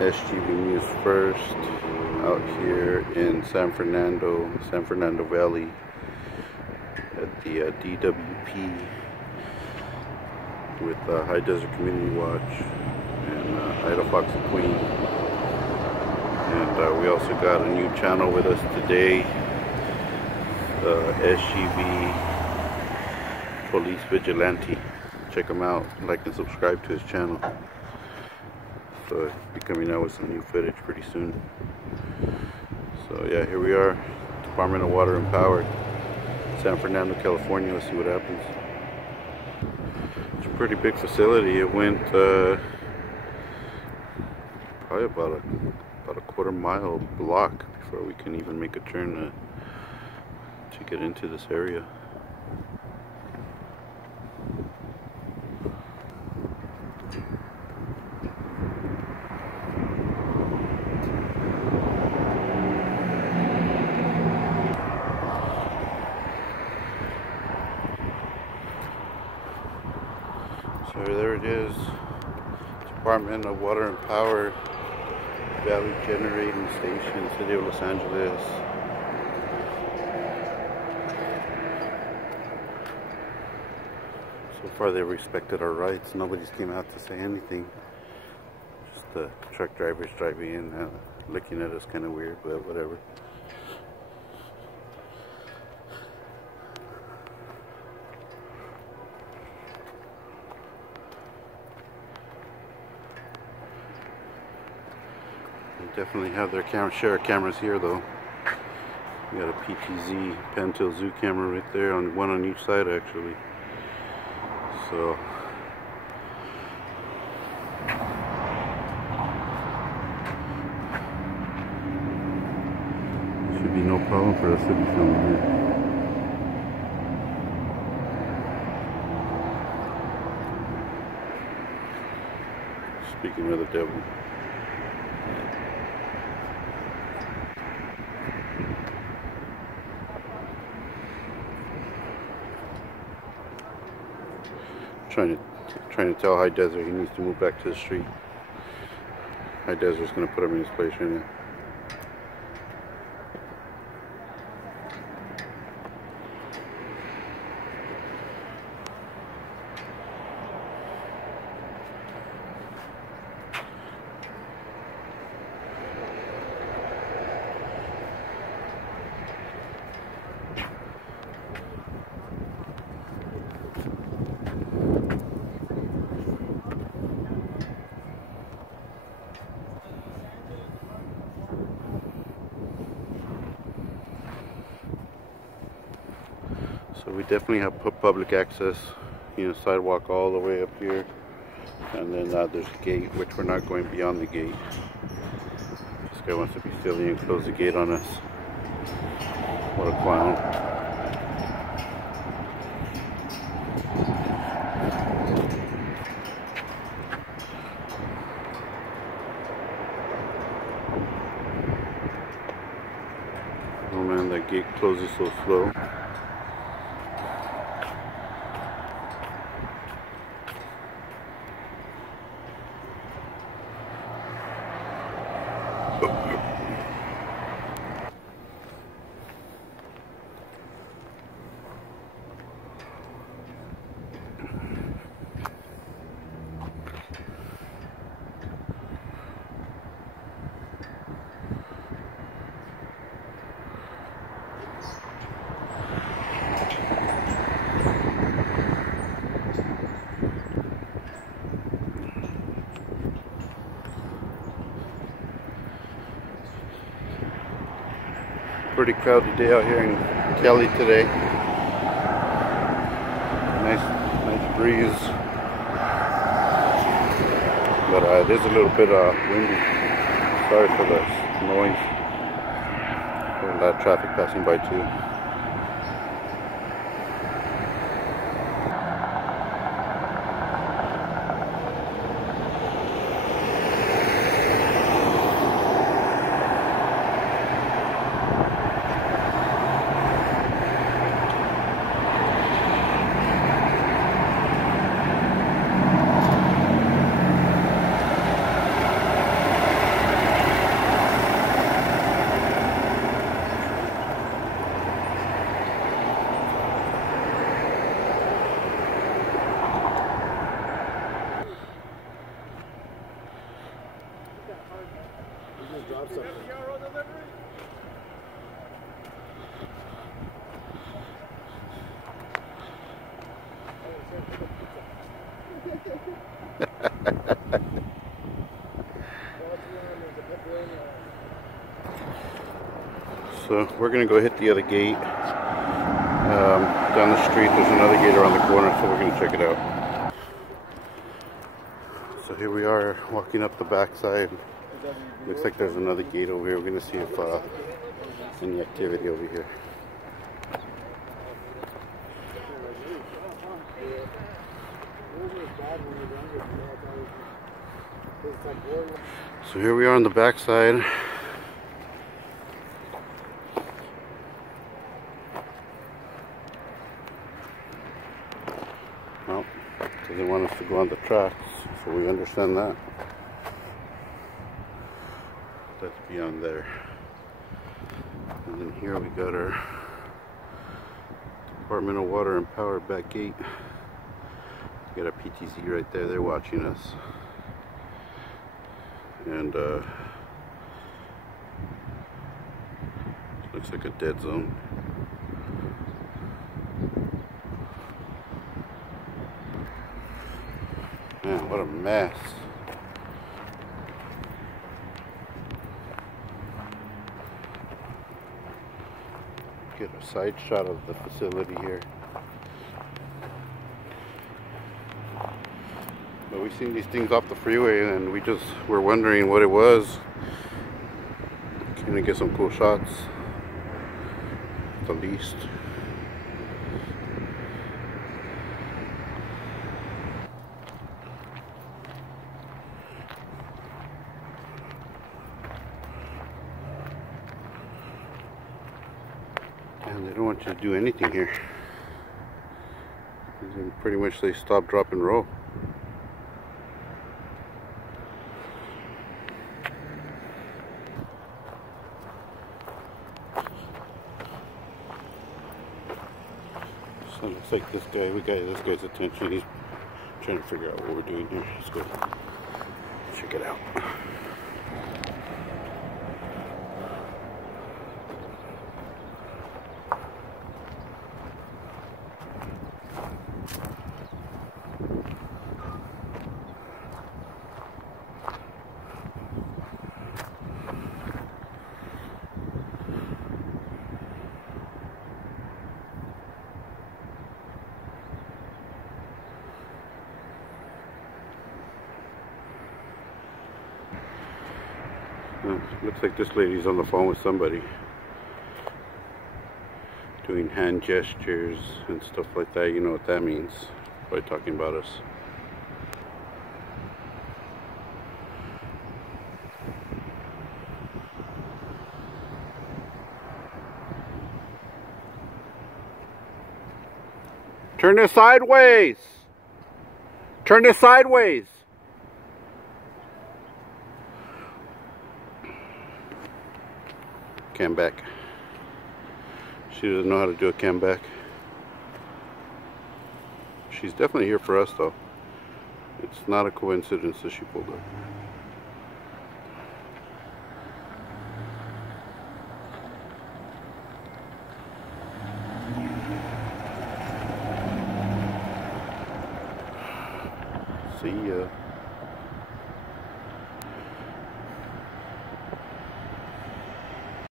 SGV News First out here in San Fernando Valley at the DWP with High Desert Community Watch and Ida Fox and Queen. And we also got a new channel with us today, SGV Police Vigilante. Check him out, like and subscribe to his channel. So he'll be coming out with some new footage pretty soon. So yeah, here we are, Department of Water and Power, San Fernando, California. Let's see what happens. It's a pretty big facility. It went probably about a quarter-mile block before we can even make a turn to get into this area. So there it is, Department of Water and Power, Valley Generating Station, City of Los Angeles. So far they've respected our rights. Nobody's came out to say anything. Just the truck drivers driving in, looking at us kind of weird, but whatever. They definitely have their share of cameras here though. We got a PTZ pan-tilt zoom camera right there, one on each side actually. So should be no problem for us to be filming here. Speaking of the devil. Trying to tell High Desert he needs to move back to the street. High Desert's gonna put him in his place right now. So we definitely have public access, sidewalk all the way up here, and then there's a gate, which we're not going beyond the gate. This guy wants to be silly and close the gate on us. What a clown. Oh man, that gate closes so slow. Pretty crowded day out here in Cali today. Nice breeze, but it is a little bit windy. Sorry for the noise. There's a lot of traffic passing by too. something. So we're gonna go hit the other gate. Down the street there's another gate around the corner, so we're gonna check it out. So here we are walking up the backside. Looks like there's another gate over here. We're gonna see if any activity over here. So here we are on the backside. Well, doesn't want us to go on the tracks, so we understand that. That's beyond there. And then here we got our Department of Water and Power back gate. We got a PTZ right there, they're watching us. And looks like a dead zone. Man, what a mess. Get a side shot of the facility here. But we seen these things off the freeway and we just were wondering what it was. Can we get some cool shots? At the least. And they don't want you to do anything here. Pretty much they stop, drop, and roll. So it looks like this guy, we got this guy's attention. He's trying to figure out what we're doing here. Let's go check it out. Looks like this lady's on the phone with somebody, doing hand gestures and stuff like that. You know what that means. Probably talking about us. Turn this sideways! Turn this sideways! Cam back. She doesn't know how to do a cam back. She's definitely here for us though. It's not a coincidence that she pulled up. See ya.